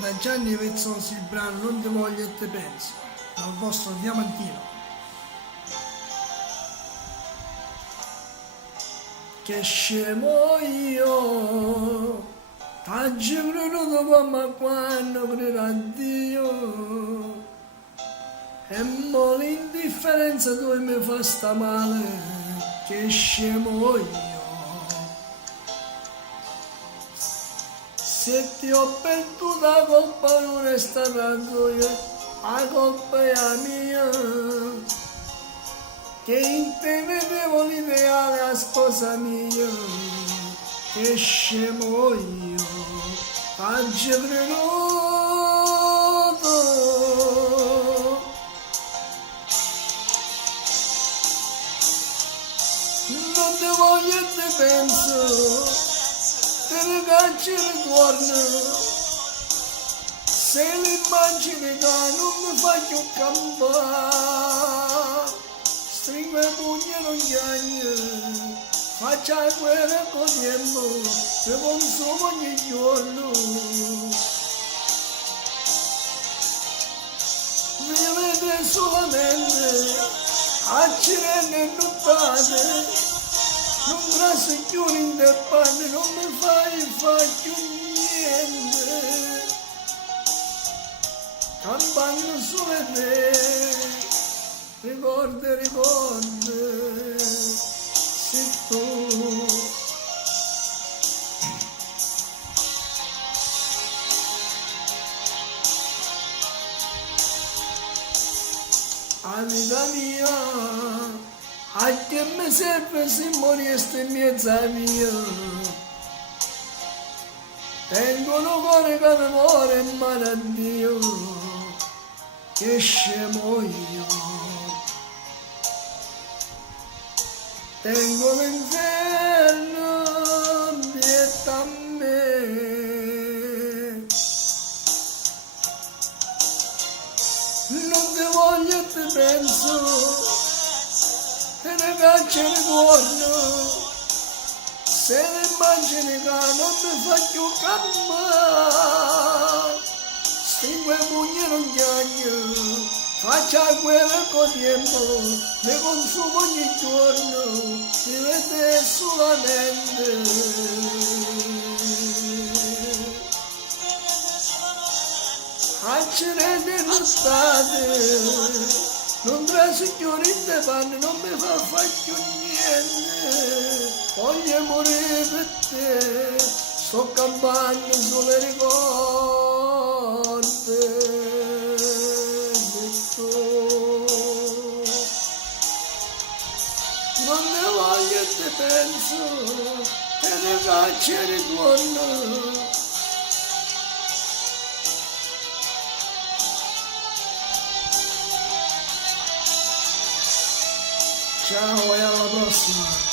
Da Gianni Vezzosi il brano Non ti voglio e te penso, dal vostro Diamantino. Che scemo io, t'aggi creduto come quando credo a Dio, e mo l'indifferenza tua mi fa sta male, che scemo io. Se ti ho perduto la colpa non è stata tua, la colpa è la mia, che in te vedevo l'ideale a sposa mia, che scemo io, t'aggi creduto, non ti voglio e te penso, te ne cacci ritorno, se l'immagine che non mi fa più campare, stringo i pugni e non chiagno, faccio la guerra con tempo, che consumo ogni giorno. Vivete solamente a cirene e nottate, non grasso più in te panni, non mi fa più niente. Campando solo te, ricorda, sei tu. La vita mia, a che mi serve se moriste in mezza mia? Tengo un cuore che mi muore in mano a Dio, che scemo io. Tengo l'inferno dietro a me. Non ti voglio e ti penso, te ne caccio il ritorno, se l'immagine che non mi fa più campare, stringo i pugni e non chiagno, faccio la guerra con tempo, ne consumo ogni giorno, vivete solamente. Accerete nottate, non tra signori in te panni, non mi fa più niente, voglio morire per te, sto campando sulle ricordi di tu. Non ne voglio e te penso, te ne caccio e ritorno. Ciao e alla prossima!